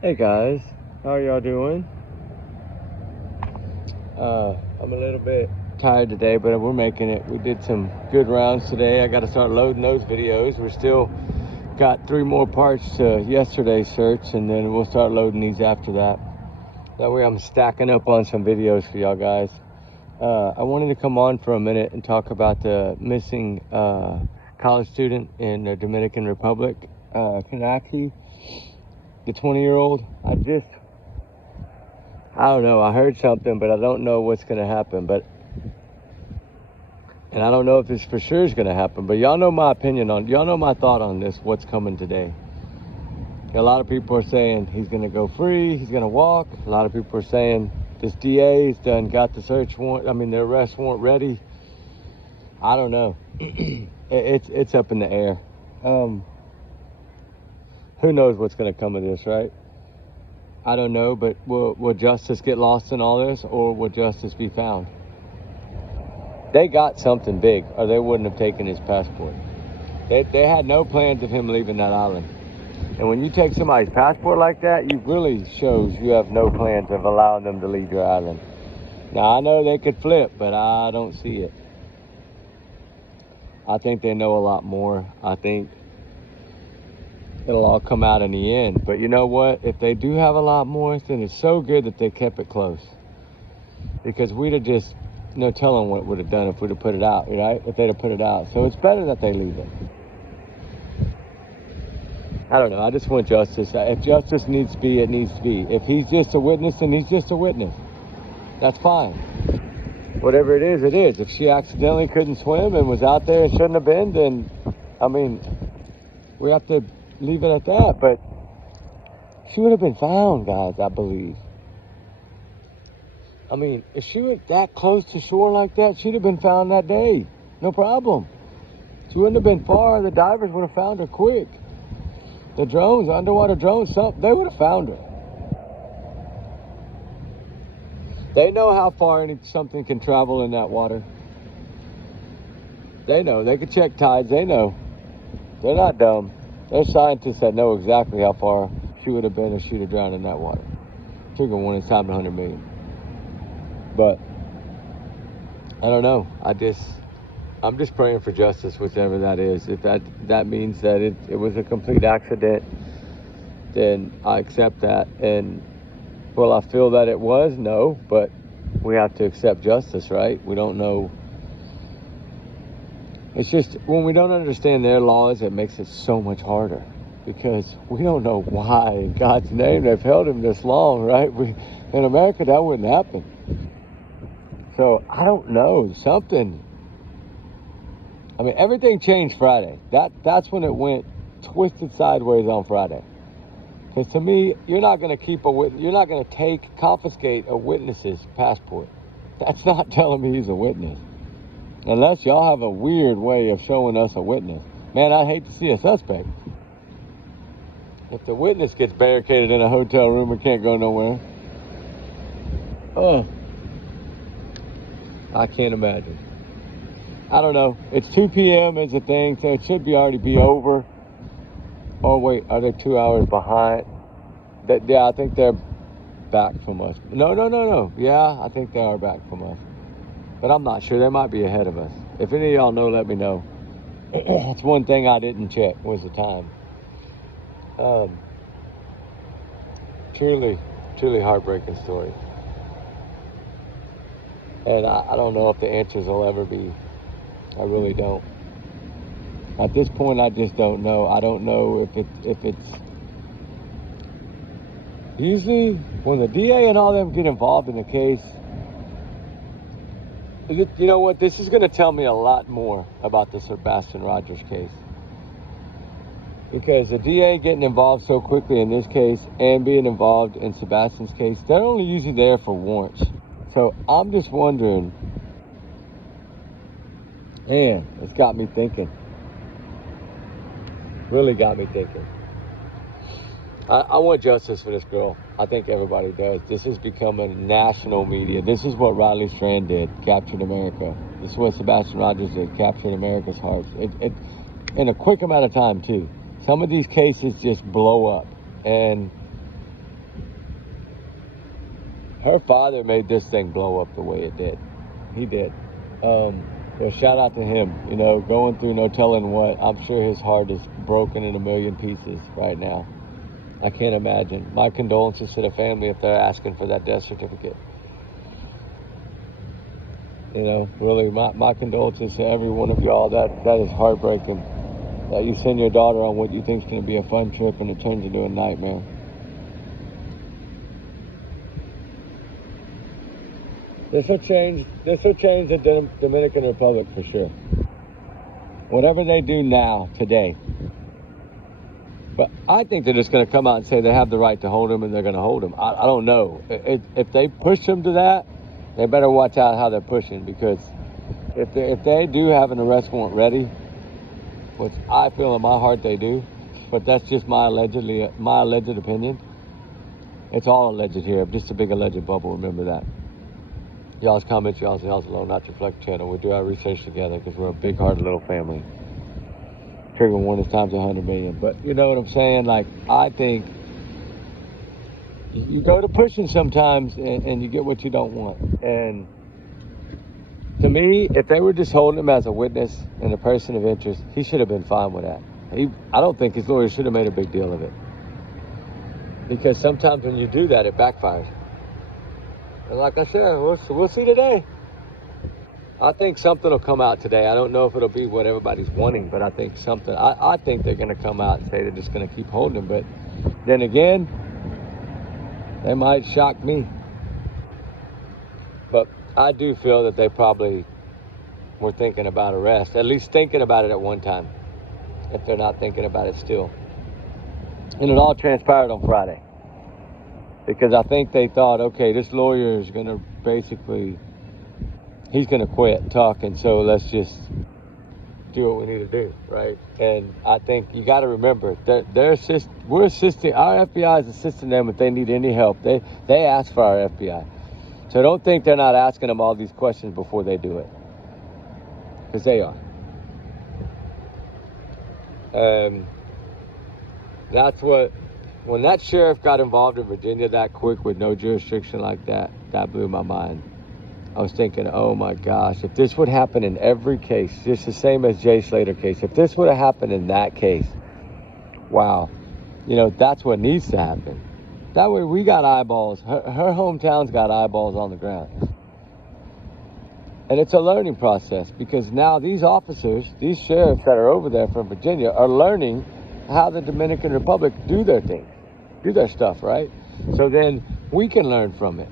Hey guys, how are y'all doing? I'm a little bit tired today, but we're making it. We did some good rounds today. I got to start loading those videos. We're still got 3 more parts to yesterday's search, and then we'll start loading these after that. That way I'm stacking up on some videos for y'all guys. I wanted to come on for a minute and talk about the missing college student in the Dominican Republic, Konanki, the 20-year-old. I don't know. I heard something, but I don't know what's going to happen. And I don't know if this for sure is going to happen. But y'all know my opinion y'all know my thought on this, what's coming today. A lot of people are saying he's going to go free, he's going to walk. A lot of people are saying this DA's done got the the arrest warrant ready. I don't know. It's up in the air. Who knows what's going to come of this, right? I don't know, but will justice get lost in all this, or will justice be found? They got something big, or they wouldn't have taken his passport. They had no plans of him leaving that island. And when you take somebody's passport like that, you really shows you have no plans of allowing them to leave your island. Now, I know they could flip, but I don't see it. I think they know a lot more. I think it'll all come out in the end. But you know what? If they do have a lot more, then it's so good that they kept it close. Because we'd have just no telling what it would have done if we'd have put it out, right? If they'd have put it out. So it's better that they leave it. I don't know. I just want justice. If justice needs to be, it needs to be. If he's just a witness, then he's just a witness. That's fine. Whatever it is, it is. If she accidentally couldn't swim and was out there and shouldn't have been, then, we have to leave it at that. But she would have been found, guys, I believe. If she was that close to shore like that, she'd have been found that day. No problem. She wouldn't have been far. The divers would have found her quick. The drones, underwater drones, they would have found her. They know how far something can travel in that water. They know. They can check tides. They know. They're not dumb. They're scientists that know exactly how far she would have been if she'd have drowned in that water. Took her one in time to 100 million. But I don't know. I'm just praying for justice, whichever that is. If that means that it was a complete accident, then I accept that. And will I feel that it was? No, but we have to accept justice, right? We don't know. It's just when we don't understand their laws, it makes it so much harder, because we don't know why in God's name they've held him this long, right? In America, that wouldn't happen. So I don't know, something. Everything changed Friday. That's when it went twisted sideways on Friday. Because to me, you're not going to you're not going to confiscate a witness's passport. That's not telling me he's a witness. Unless y'all have a weird way of showing us a witness. Man, I'd hate to see a suspect. If the witness gets barricaded in a hotel room and can't go nowhere. Oh, I can't imagine. I don't know. It's 2 p.m. is a thing, so it should already be over. Oh, wait, are they 2 hours behind? Yeah, I think they're back from us. No. Yeah, I think they are back from us. But I'm not sure. They might be ahead of us. If any of y'all know, let me know. That's one thing I didn't check, was the time. Truly, truly heartbreaking story. And I don't know if the answers will ever be. I really don't. At this point, I just don't know. I don't know if it's usually when the DA and all them get involved in the case. You know what? This is going to tell me a lot more about the Sebastian Rogers case, because the DA getting involved so quickly in this case and being involved in Sebastian's case, they're only usually there for warrants. So I'm just wondering. Man, it's got me thinking. Really got me thinking. I want justice for this girl. I think everybody does. This is becoming national media. This is what Riley Strand did, captured America. This is what Sebastian Rogers did, captured America's hearts. It in a quick amount of time, too. Some of these cases just blow up. And her father made this thing blow up the way it did. He did. So shout out to him, going through no telling what. I'm sure his heart is broken in a million pieces right now. I can't imagine. My condolences to the family if they're asking for that death certificate. Really, my condolences to every one of y'all. That is heartbreaking. That you send your daughter on what you think is going to be a fun trip and it turns into a nightmare. This will change the Dominican Republic for sure. Whatever they do now, today. But I think they're just going to come out and say they have the right to hold him and they're going to hold him. I don't know. If they push him to that, they better watch out how they're pushing, because if they do have an arrest warrant ready, which I feel in my heart they do, but that's just my alleged opinion. It's all alleged here. I'm just a big alleged bubble. Remember that. Y'all's comments, y'all's alone, not to reflect channel. We do our research together because we're a big-hearted little family. Trigger warning is times 100 million. But you know what I'm saying? Like, I think you go to pushing sometimes and you get what you don't want. And to me, if they were just holding him as a witness and a person of interest, he should have been fine with that. I don't think his lawyer should have made a big deal of it. Because sometimes when you do that, it backfires. And like I said, we'll see today. I think something will come out today. I don't know if it'll be what everybody's wanting, but I think something. I think they're going to come out and say they're just going to keep holding him. But then again, they might shock me. But I do feel that they probably were thinking about arrest, at least thinking about it at one time, if they're not thinking about it still. And it all transpired on Friday. Because I think they thought, okay, this lawyer is going to he's going to quit talking, so let's just do what we need to do, right? And I think you got to remember that we're assisting, our FBI is assisting them if they need any help. They ask for our FBI. So don't think they're not asking them all these questions before they do it. Because they are. That's what... When that sheriff got involved in Virginia that quick with no jurisdiction like that, that blew my mind. I was thinking, oh my gosh, if this would happen in every case, just the same as Jay Slater case, if this would have happened in that case, wow, that's what needs to happen. That way we got eyeballs. Her hometown's got eyeballs on the ground. And it's a learning process, because now these officers, these sheriffs that are over there from Virginia are learning how the Dominican Republic do their thing. Do their stuff, right? So then we can learn from it,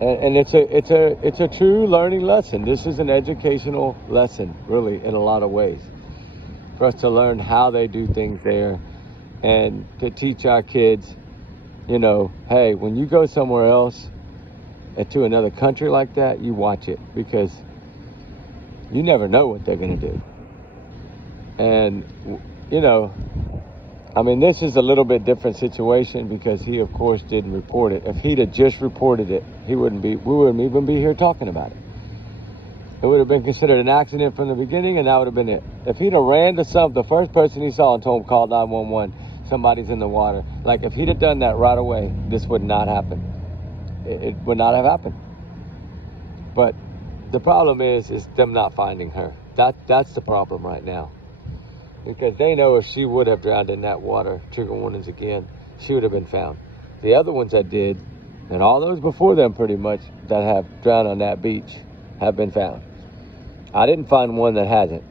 and it's a true learning lesson. This is an educational lesson, really, in a lot of ways, for us to learn how they do things there, and to teach our kids, hey, when you go somewhere else and to another country like that, you watch it, because you never know what they're gonna do. And this is a little bit different situation, because he, of course, didn't report it. If he'd have just reported it, we wouldn't even be here talking about it. It would have been considered an accident from the beginning, and that would have been it. If he'd have ran to the first person he saw and told him, call 911, somebody's in the water. Like, if he'd have done that right away, this would not happen. It would not have happened. But the problem is them not finding her. That's the problem right now. Because they know if she would have drowned in that water, trigger warnings again, she would have been found. The other ones that did, and all those before them pretty much, that have drowned on that beach, have been found. I didn't find one that hasn't.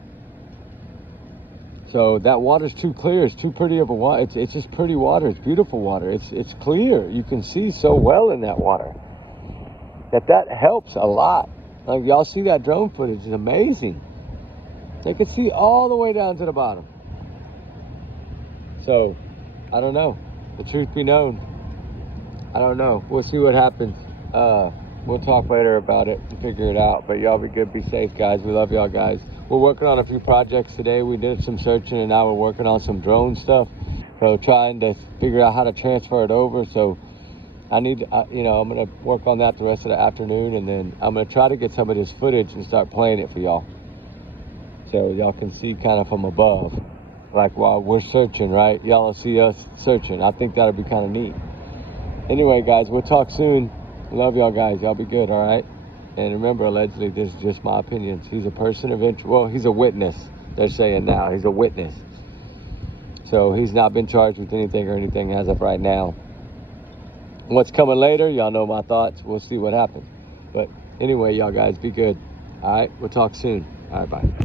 So that water's too clear. It's too pretty of a water. It's just pretty water. It's beautiful water. It's clear. You can see so well in that water. That helps a lot. Like, y'all see that drone footage? It's amazing. They could see all the way down to the bottom. So, I don't know. The truth be known, I don't know. We'll see what happens. We'll talk later about it and figure it out. But y'all be good, be safe, guys. We love y'all, guys. We're working on a few projects today. We did some searching, and now we're working on some drone stuff. So trying to figure out how to transfer it over. So I'm going to work on that the rest of the afternoon, and then I'm going to try to get some of this footage and start playing it for y'all. So y'all can see kind of from above, like while we're searching, right? Y'all will see us searching. I think that'll be kind of neat. Anyway, guys, we'll talk soon. Love y'all guys. Y'all be good, all right? And remember, allegedly, this is just my opinions. He's a person of interest. Well, he's a witness, they're saying now. He's a witness. So he's not been charged with anything as of right now. What's coming later, y'all know my thoughts. We'll see what happens. But anyway, y'all guys, be good. All right, we'll talk soon. All right, bye.